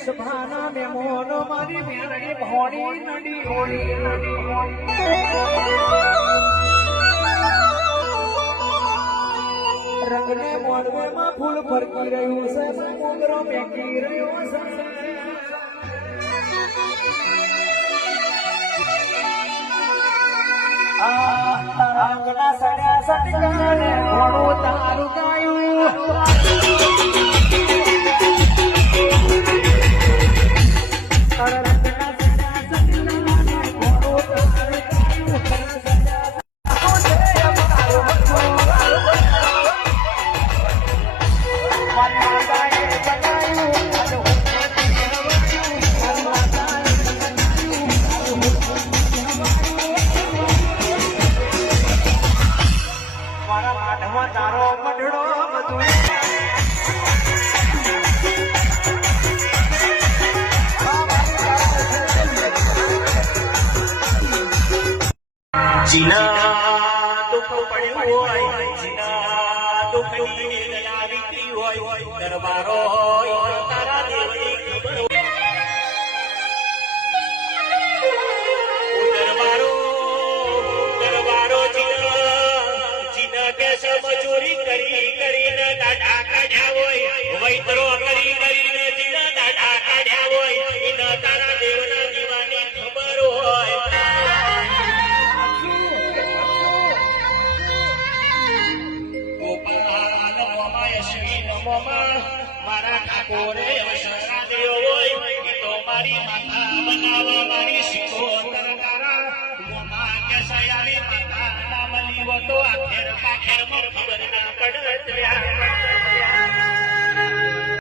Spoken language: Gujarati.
સભાના મેમોનો મારી મેરડી ભોણી નડી હોળી રંગને મોડવેમાં ફૂલ ફરકી રહ્યું છે સમુદ્ર મેકી રહ્યો છે રંગના સડ્યા સટકાને ઘોડું તારું ગાયું જીના દુઃખ પડ્યું હોય જીના દુઃખની દયાવીતી હોય દરબારો તારા દેવની ખબર દરબારો જીના કેસે મજૂરી કરીને દાઢા કાઢ્યા હોય વૈતરો કરીને જીના દાઢા કાઢ્યા હોય એના તારા દેવના દીવાની ખબર હોય મારા ઠાકોરે શરણા દેવ હોય તો મારી માતા બનાવવા મારી શીખો તારા ગોમા કે સયારી માતા ના મળી તો આખેર પાખેર ખબર ના પડત